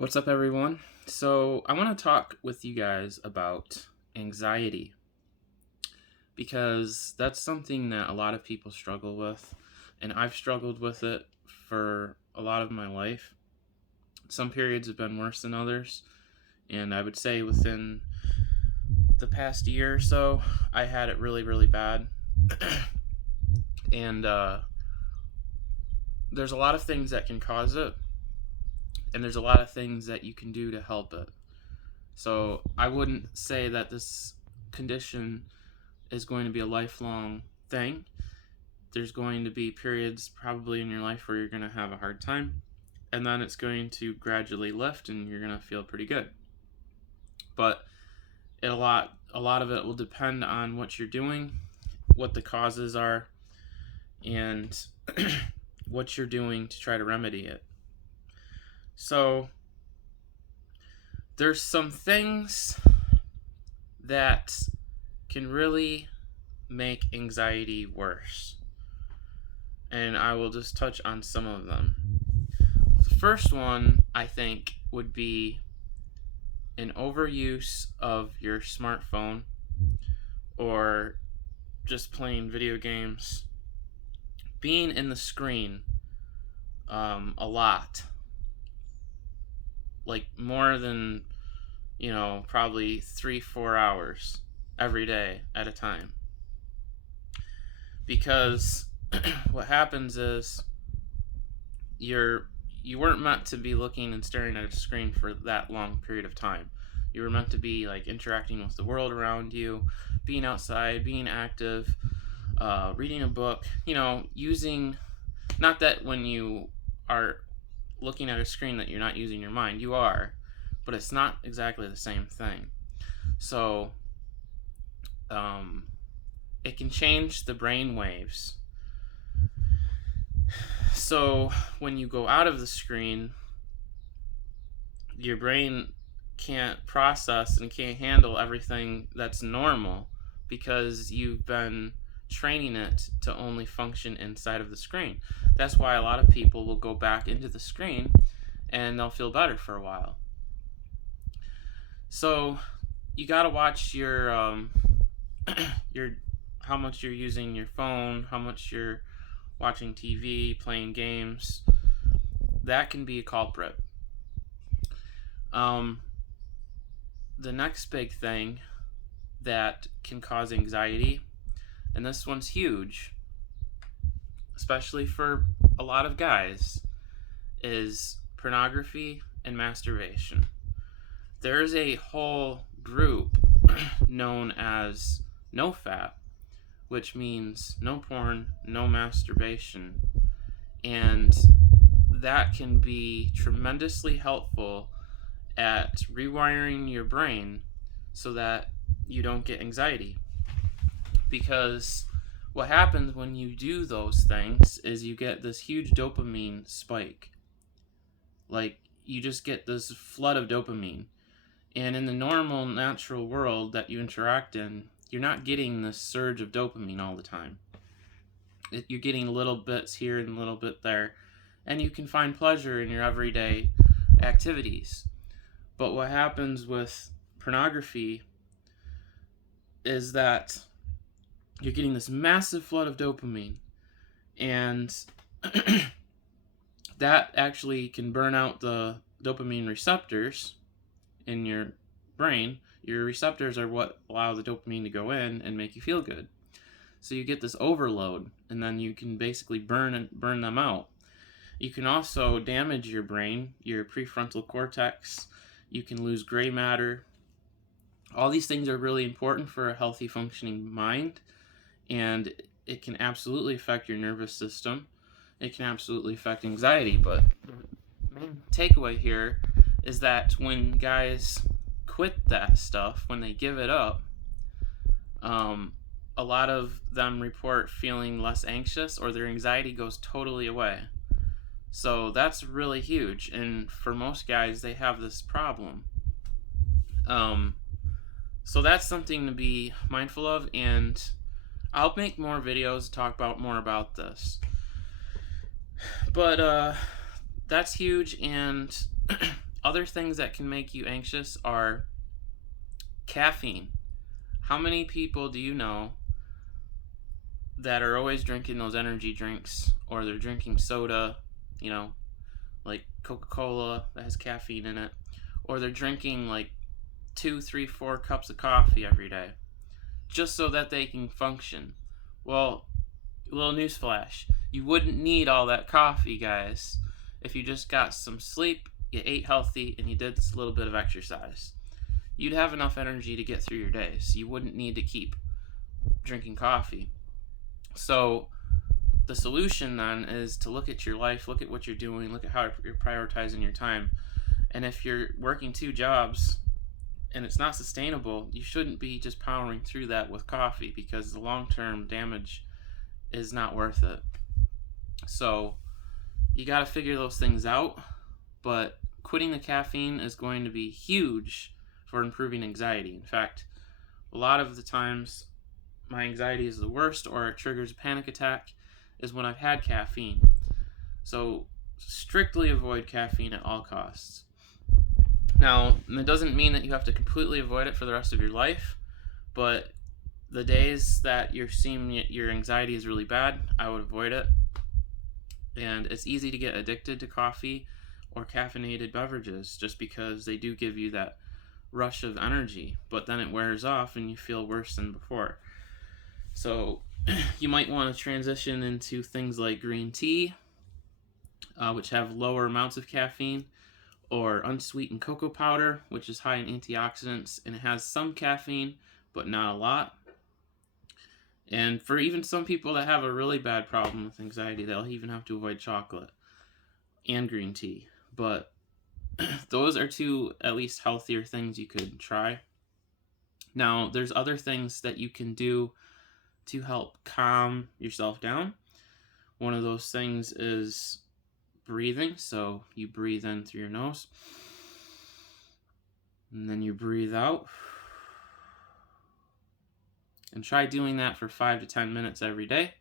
What's up, everyone? So, I want to talk with you guys about anxiety because that's something that a lot of people struggle with, and I've struggled with it for a lot of my life. Some periods have been worse than others, and I would say within the past year or so, I had it really, really bad. and there's a lot of things that can cause it, and there's a lot of things that you can do to help it. So I wouldn't say that this condition is going to be a lifelong thing. There's going to be periods probably in your life where you're going to have a hard time, and then it's going to gradually lift and you're going to feel pretty good. But a lot of it will depend on what you're doing, what the causes are, and what you're doing to try to remedy it. So there's some things that can really make anxiety worse, and I will just touch on some of them. The first one, I think, would be an overuse of your smartphone or just playing video games. Being in the screen a lot, like more than probably 3-4 hours every day at a time. Because what happens is you weren't meant to be looking and staring at a screen for that long period of time. You were meant to be like interacting with the world around you, being outside, being active, reading a book, using, not that when you are looking at a screen that you're not using your mind, you are, but it's not exactly the same thing. So it can change the brain waves. So when you go out of the screen, your brain can't process and can't handle everything that's normal because you've been training it to only function inside of the screen. That's why a lot of people will go back into the screen and they'll feel better for a while. So you got to watch your how much you're using your phone, how much you're watching TV, playing games. That can be a culprit. The next big thing that can cause anxiety, and this one's huge, especially for a lot of guys, is pornography and masturbation. There's a whole group known as NoFap, which means no porn, no masturbation, and that can be tremendously helpful at rewiring your brain so that you don't get anxiety. Because what happens when you do those things is you get this huge dopamine spike. Like, you just get this flood of dopamine. And in the normal, natural world that you interact in, you're not getting this surge of dopamine all the time. You're getting little bits here and a little bit there. And you can find pleasure in your everyday activities. But what happens with pornography is that you're getting this massive flood of dopamine. And that actually can burn out the dopamine receptors in your brain. Your receptors are what allow the dopamine to go in and make you feel good. So you get this overload, and then you can basically burn them out. You can also damage your brain, your prefrontal cortex. You can lose gray matter. All these things are really important for a healthy functioning mind, and it can absolutely affect your nervous system. It can absolutely affect anxiety, but the main takeaway here is that when guys quit that stuff, when they give it up, a lot of them report feeling less anxious, or their anxiety goes totally away. So that's really huge, and for most guys, they have this problem. So that's something to be mindful of, and I'll make more videos to talk more about this. But that's huge, and other things that can make you anxious are caffeine. How many people do you know that are always drinking those energy drinks, or they're drinking soda, like Coca-Cola that has caffeine in it, or they're drinking like 2, 3, 4 cups of coffee every day just so that they can function? Well, little newsflash, you wouldn't need all that coffee, guys, if you just got some sleep, you ate healthy, and you did this little bit of exercise. You'd have enough energy to get through your day, so you wouldn't need to keep drinking coffee. So the solution then is to look at your life, look at what you're doing, look at how you're prioritizing your time. And if you're working 2 jobs and it's not sustainable, you shouldn't be just powering through that with coffee, because the long-term damage is not worth it. So you got to figure those things out, but quitting the caffeine is going to be huge for improving anxiety. In fact, a lot of the times my anxiety is the worst, or it triggers a panic attack, is when I've had caffeine. So strictly avoid caffeine at all costs. Now, it doesn't mean that you have to completely avoid it for the rest of your life, but the days that you're seeing your anxiety is really bad, I would avoid it. And it's easy to get addicted to coffee or caffeinated beverages just because they do give you that rush of energy, but then it wears off and you feel worse than before. So you might want to transition into things like green tea, which have lower amounts of caffeine, or unsweetened cocoa powder, which is high in antioxidants and it has some caffeine, but not a lot. And for even some people that have a really bad problem with anxiety, they'll even have to avoid chocolate and green tea. But those are 2 at least healthier things you could try. Now, there's other things that you can do to help calm yourself down. One of those things is breathing. So you breathe in through your nose, and then you breathe out. And try doing that for 5 to 10 minutes every day.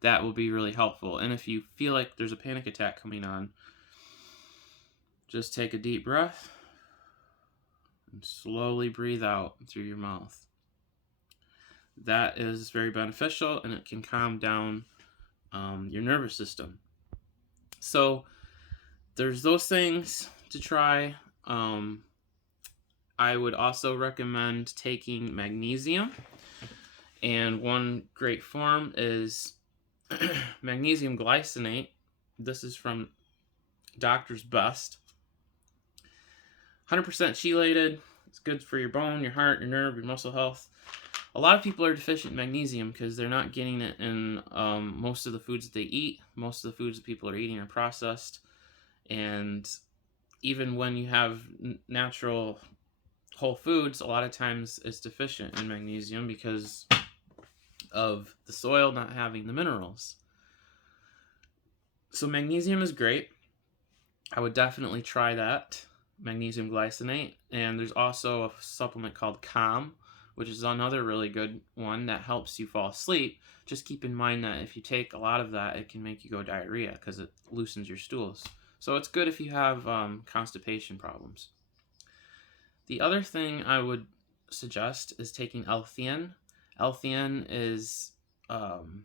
That will be really helpful. And if you feel like there's a panic attack coming on, just take a deep breath and slowly breathe out through your mouth. That is very beneficial, and it can calm down your nervous system. So there's those things to try. I would also recommend taking magnesium. And one great form is Magnesium Glycinate. This is from Doctor's Best. 100% chelated. It's good for your bone, your heart, your nerve, your muscle health. A lot of people are deficient in magnesium because they're not getting it in most of the foods that they eat. Most of the foods that people are eating are processed. And even when you have natural whole foods, a lot of times it's deficient in magnesium because of the soil not having the minerals. So magnesium is great. I would definitely try that, magnesium glycinate. And there's also a supplement called Calm, which is another really good one that helps you fall asleep. Just keep in mind that if you take a lot of that, it can make you go diarrhea because it loosens your stools. So it's good if you have constipation problems. The other thing I would suggest is taking L-theanine. L-theanine is an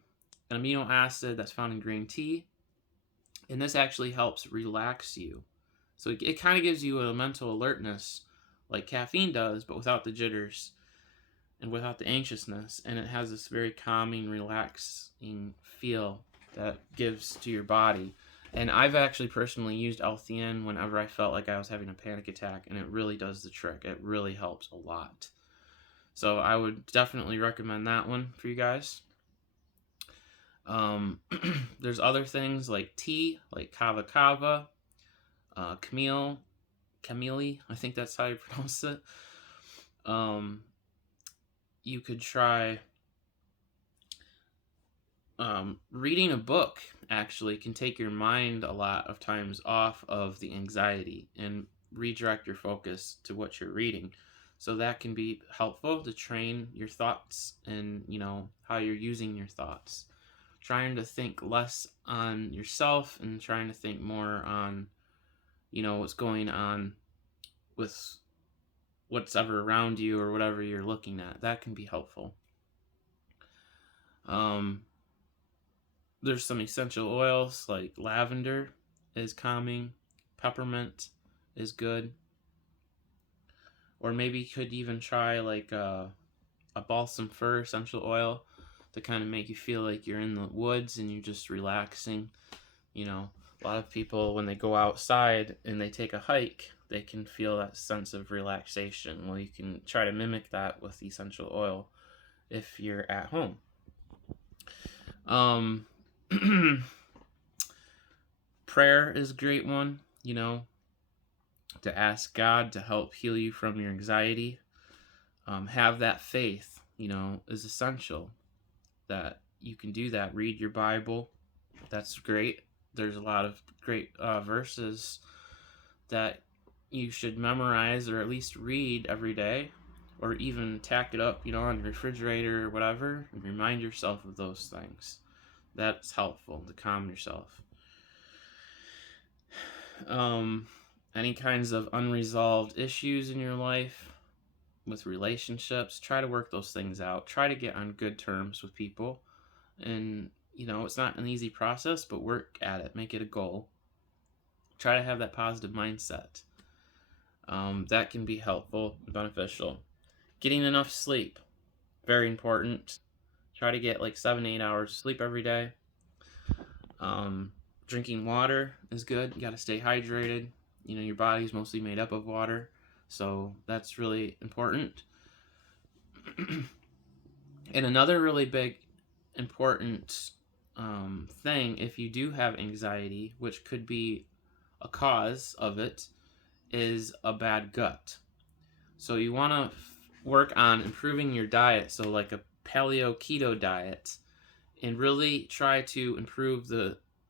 amino acid that's found in green tea, and this actually helps relax you. So it kind of gives you a mental alertness like caffeine does, but without the jitters and without the anxiousness, and it has this very calming, relaxing feel that gives to your body. And I've actually personally used L-theanine whenever I felt like I was having a panic attack, and it really does the trick. It really helps a lot. So I would definitely recommend that one for you guys. There's other things like tea, like kava kava, chamomile, I think that's how you pronounce it. You could try reading a book. Actually can take your mind a lot of times off of the anxiety and redirect your focus to what you're reading. So that can be helpful to train your thoughts and, how you're using your thoughts. Trying to think less on yourself and trying to think more on, what's going on with what's ever around you or whatever you're looking at. That can be helpful. There's some essential oils like lavender is calming, peppermint is good, or maybe you could even try like a balsam fir essential oil to kind of make you feel like you're in the woods and you're just relaxing. You know, a lot of people, when they go outside and they take a hike, they can feel that sense of relaxation. Well, you can try to mimic that with essential oil if you're at home. Prayer is a great one, you know, to ask God to help heal you from your anxiety. Have that faith, you know, is essential. That you can do that. Read your Bible. That's great. There's a lot of great verses that you should memorize or at least read every day, or even tack it up, you know, on your refrigerator or whatever, and remind yourself of those things. That's helpful to calm yourself. Any kinds of unresolved issues in your life with relationships, try to work those things out. Try to get on good terms with people. And, you know, it's not an easy process, but work at it. Make it a goal. Try to have that positive mindset. That can be helpful and beneficial. Getting enough sleep, very important. Try to get like 7 to 8 hours sleep every day. Drinking water is good. You got to stay hydrated. You know, your body's mostly made up of water, so that's really important. And another really big important thing, if you do have anxiety, which could be a cause of it, is a bad gut. So you want to work on improving your diet, so like a paleo keto diet, and really try to improve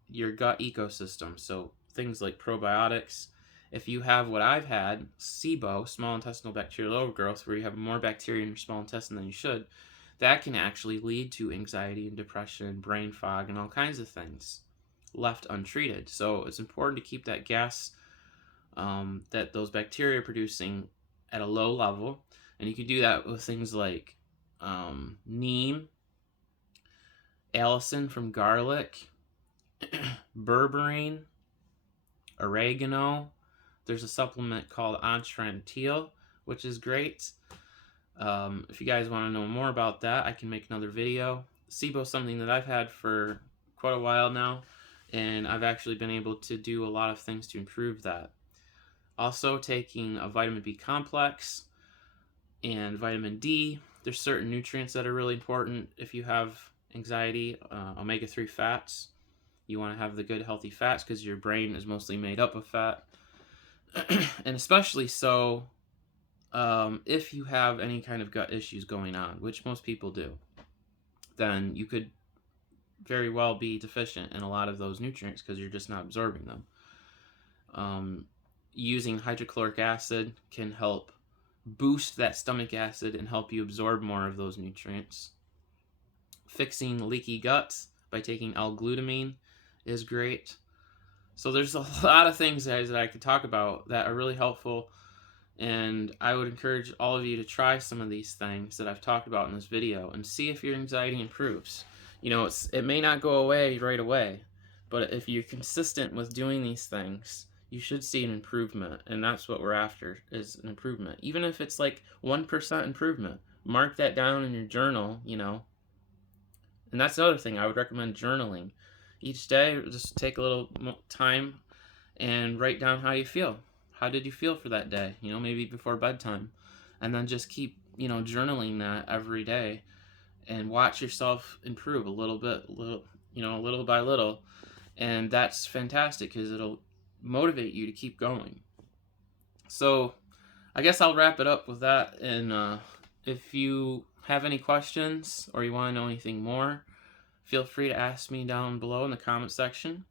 your gut ecosystem. So things like probiotics. If you have what I've had, SIBO, small intestinal bacterial overgrowth, where you have more bacteria in your small intestine than you should, that can actually lead to anxiety and depression, brain fog, and all kinds of things left untreated. So it's important to keep that gas that those bacteria are producing at a low level. And you can do that with things like neem, allicin from garlic, berberine, oregano. There's a supplement called Entreantil, which is great. If you guys want to know more about that, I can make another video. SIBO is something that I've had for quite a while now, and I've actually been able to do a lot of things to improve that. Also, taking a vitamin B complex and vitamin D. There's certain nutrients that are really important if you have anxiety. Omega-3 fats. You want to have the good healthy fats because your brain is mostly made up of fat. And especially so if you have any kind of gut issues going on, which most people do, then you could very well be deficient in a lot of those nutrients because you're just not absorbing them. Using hydrochloric acid can help boost that stomach acid and help you absorb more of those nutrients. Fixing leaky guts by taking L-glutamine is great. So there's a lot of things, guys, that I could talk about that are really helpful, and I would encourage all of you to try some of these things that I've talked about in this video and see if your anxiety improves. You know, it may not go away right away, but if you're consistent with doing these things, you should see an improvement, and that's what we're after, is an improvement. Even if it's like 1% improvement, mark that down in your journal, you know. And that's another thing, I would recommend journaling. Each day, just take a little time and write down how you feel. How did you feel for that day? You know, maybe before bedtime. And then just keep, you know, journaling that every day and watch yourself improve a little by little. And that's fantastic because it'll motivate you to keep going. So I guess I'll wrap it up with that. And if you have any questions or you want to know anything more, feel free to ask me down below in the comment section.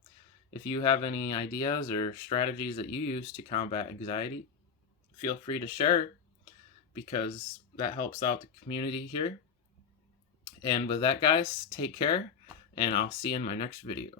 If you have any ideas or strategies that you use to combat anxiety, feel free to share, because that helps out the community here. And with that, guys, take care, and I'll see you in my next video.